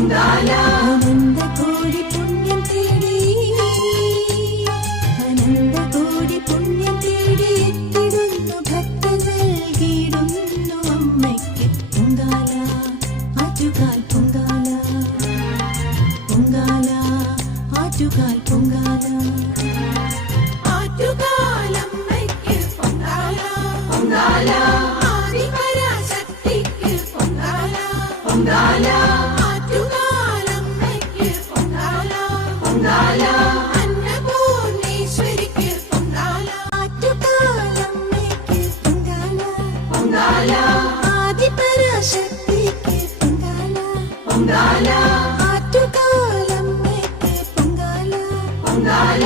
പൊങ്കാല അനന്തകോടി പുണ്യം തേടി അനന്തകോടി പുണ്യം തേടി എത്തിടുന്നു ഭക്തർ നൽകിയിടുന്നു അമ്മയ്ക്ക് പൊങ്കാല ആറ്റുകാൽ പൊങ്കാല പൊങ്കാല ആറ്റുകാൽ പൊങ്കാല ആറ്റുകാലമ്മയ്ക്ക് പൊങ്കാല പൊങ്കാല ആദിപരാശക്തിക്ക് പൊങ്കാല പൊങ്കാല ആറ്റുകാലമ്മയ്ക്ക് പൊങ്കാല പൊങ്കാല അന്നപൂർണേശ്വരിക്ക് പൊങ്കാല ആറ്റുകാലമ്മയ്ക്ക് പൊങ്കാല പൊങ്കാല ആദിപരാശക്തിക്ക് പൊങ്കാല പൊങ്കാല ആറ്റുകാലമ്മയ്ക്ക് പൊങ്കാല പൊങ്കാല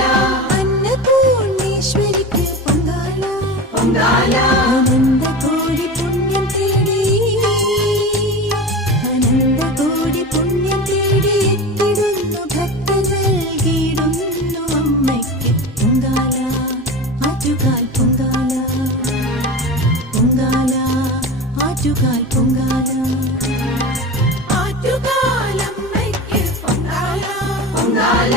അന്നപൂർണേശ്വരിക്ക് പൊങ്കാല പൊങ്കാല അനന്തകോടി പുണ്യം തേടി അനന്തകോടി പുണ്യം തേടി എത്തിടുന്നു ഭക്തർ നൽകിയിടുന്നു അമ്മയ്ക്ക് പൊങ്കാല ആറ്റുകാൽ പൊങ്കാല പൊങ്കാല ആറ്റുകാൽ പൊങ്കാല ആറ്റുകാലമ്മയ്ക്ക് പൊങ്കാല പൊങ്കാല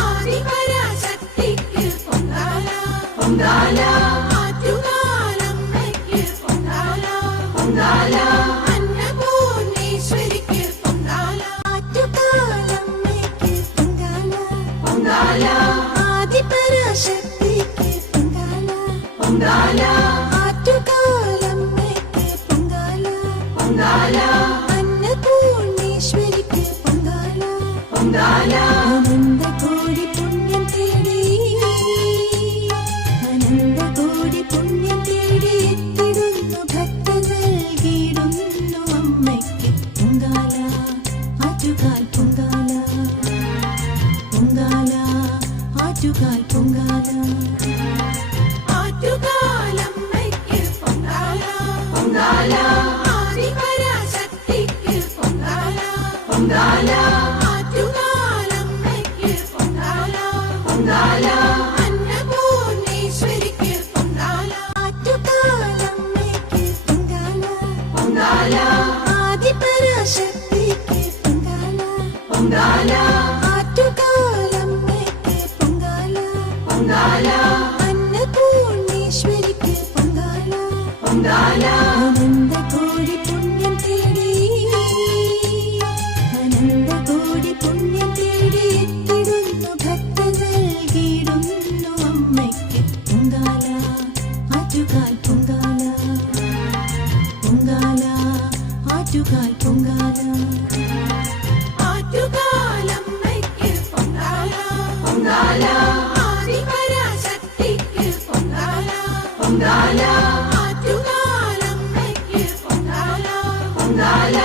ആദിപരാശക്തിക്ക് പൊങ്കാല പൊങ്കാല ആറ്റുകാലമ്മയ്ക്ക് പൊങ്കാല പൊങ്കാല അന്നപൂർണേശ്വരിക്ക് പൊങ്കാല ആറ്റുകാലമ്മയ്ക്ക് പൊങ്കാല പൊങ്കാല ആദിപരാശക്തിക്ക് പൊങ്കാല പൊങ്കാല ആറ്റുകാലമ്മയ്ക്ക് പൊങ്കാല പൊങ്കാല അന്നപൂർണേശ്വരിക്ക് പൊങ്കാല പൊങ്കാല അനന്തകോടി പുണ്യം തേടി അനന്തകോടി പുണ്യം തേടി എത്തിടുന്നു ഭക്തർ നൽകിയിടുന്നു അമ്മയ്ക്ക് പൊങ്കാല ആറ്റുകാൽ പൊങ്കാല പൊങ്കാല ആറ്റുകാൽ പൊങ്കാല ആറ്റുകാലമ്മയ്ക്ക് പൊങ്കാല പൊങ്കാല ആദിപരാശക്തിക്ക് പൊങ്കാല പൊങ്കാല ആറ്റുകാലമ്മയ്ക്ക് പൊങ്കാല പൊങ്കാല അന്നപൂർണേശ്വരിക്ക് പൊങ്കാല ആറ്റുകാലമ്മയ്ക്ക് പൊങ്കാല പൊങ്കാല ആദിപരാശക്തിക്ക് പൊങ്കാല പൊങ്കാല ആറ്റുകാലമ്മയ്ക്ക് പൊങ്കാല പൊങ്കാല അന്നപൂർണേശ്വരിക്ക് പൊങ്കാല പൊങ്കാല അനന്തകോടി പുണ്യം തേടി അനന്തകോടി പുണ്യം തേടി എത്തിടുന്നു ഭക്തർ നൽകിയിടുന്നു അമ്മയ്ക്ക് പൊങ്കാല ആറ്റുകാൽ പൊങ്കാല പൊങ്കാല ആറ്റുകാൽ പൊങ്കാല ആറ്റുകാലമ്മയ്ക്ക് പൊങ്കാല പൊങ്കാല ആദിപരാശക്തിക്ക് പൊങ്കാല പൊങ്കാല ആറ്റുകാലമ്മയ്ക്ക് പൊങ്കാല പൊങ്കാല